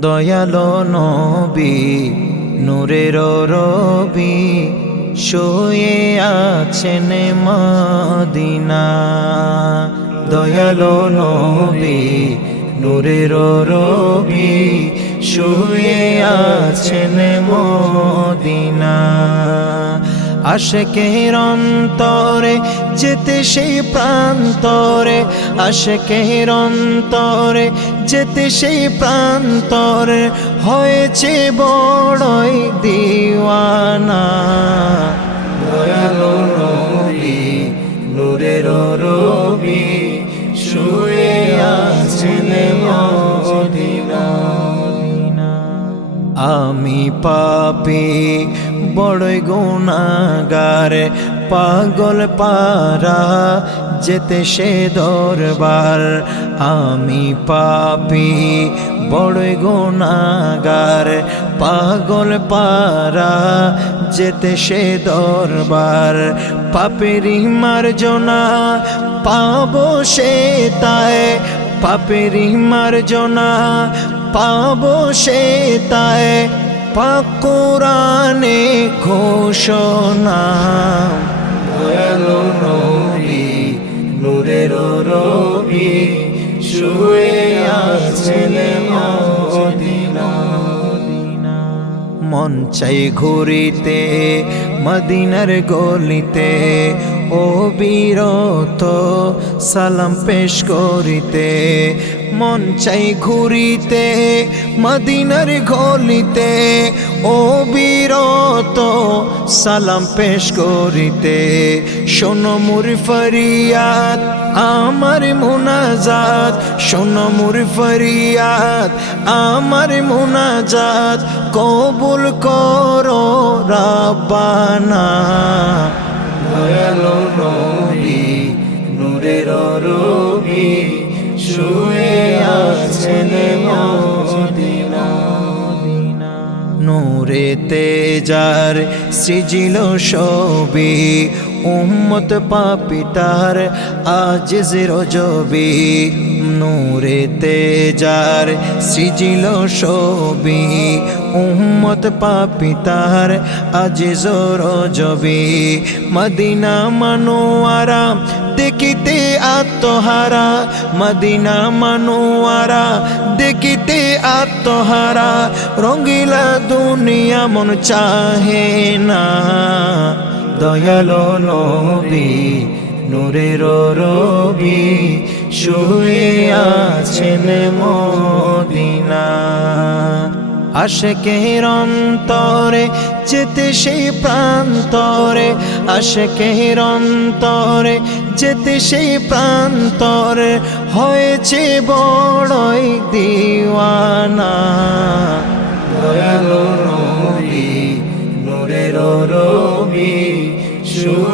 দয়ালো নবী, নূরের রবি, শুয়ে আছেন মদিনা। দয়ালো নবী, নূরের রবি, শুয়ে আছেন মদিনা। আশেকের অন্তরে যেতে সেই প্রান্তরে, আশেকের অন্তরে যেতে সেই প্রান্তরে হয়েছে বড়ই দিওয়ানা। দয়ালো রবি নূরের রবি শুয়ে আছেন আমি পাপি বড়ই গুণাগার, পাগল পারা যেতে সে দরবার। আমি পাপি, বড়ই গুণাগার, পাগল পারা যেতে সে দরবার। পাপেরি মার্জনা পাবো সে তাই, পাপেরি মার্জনা পাবো সে তাই। পাকুরানে ঘোষণা। দয়ালো নবী নূরের রবি শুয়ে আছেন মন চাই ঘুরিতে মদিনার গলিতে ও বীরত সালাম পেশ করিতে। মন চাই ঘুরিতে, মদিনার গলিতে। ও বীরত সালাম পেশ করিতে। শোনো মুর ফরিয়াদ, আমার মুনাজাত। শোনো মুর ফরিয়াদ, আমার মুনাজাত। কবুল করো রাব্বানা। দয়ালো নবী নূরের রবি শুয়ে আছেন নূরে তেজার সৃজিল সবি উম্মত পাপিতার আজ রজবি। নূরে তেজার সৃজিল সবি উম্মত পাপিতার আজ রজবি। মদিনা মনোয়ারা দেখিতে আত্মহারা, মদিনা মনোয়ারা দেখিতে আত্মহারা রঙ্গিলা দুনিয়া মন চাহে না। দয়ালো নবী, নূরের রবি শুয়ে আছেন মদিনা। আশেকের অন্তরে যেতে সেই প্রান্তরে, আশেকের অন্তরে যেতে সেই প্রান্তরে হয়েছে বড়ই দিওয়ানা। দয়ালো নবী, নূরের রবি, শুয়ে